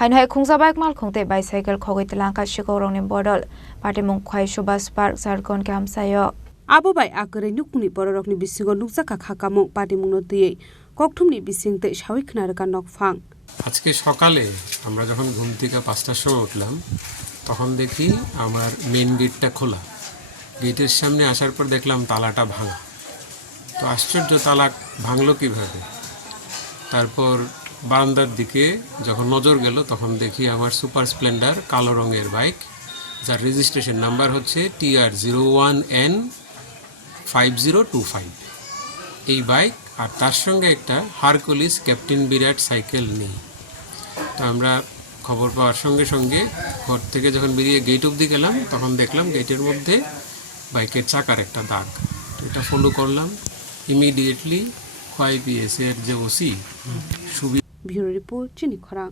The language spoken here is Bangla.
Khainhai khungsa bike mal khungte bicycle khogoi telangka shikorongni bodol patimung khwai Subhas Park Sarkon kam sayo Abo bai akere nukni bororokni bisingo nukjaka khakamung patimung no tiyei kokthumni bisingte sawi khnarekan nokphang আজকে সকালে আমরা যখন ঘুম থেকে 5টার সময় উঠলাম তখন দেখি আমার মেইন গেটটা খোলা গেটের সামনে আসার পর দেখলাম তালাটা ভাঙা তো আশ্চর্য তালা ভাঙলো কিভাবে তারপর বারান্দার দিকে যখন নজর গেল তখন দেখি আমার সুপার স্প্লেন্ডার কালো রঙের বাইক যার রেজিস্ট্রেশন নাম্বার হচ্ছে TR01N 5025 এই বাইক আর তার সঙ্গে একটা হারকুলিস ক্যাপ্টেন বিরাট সাইকেল নেই তো আমরা খবর পাওয়ার সঙ্গে সঙ্গে ঘর থেকে যখন বেরিয়ে গেট অবধি গেলাম তখন দেখলাম গেটের মধ্যে বাইকের চাকার একটা দাগ তো এটা ফলো করলাম ইমিডিয়েটলি খোয়াই পিএস এর যে ওসি ব্যুরো রিপোর্ট চিনি খরা।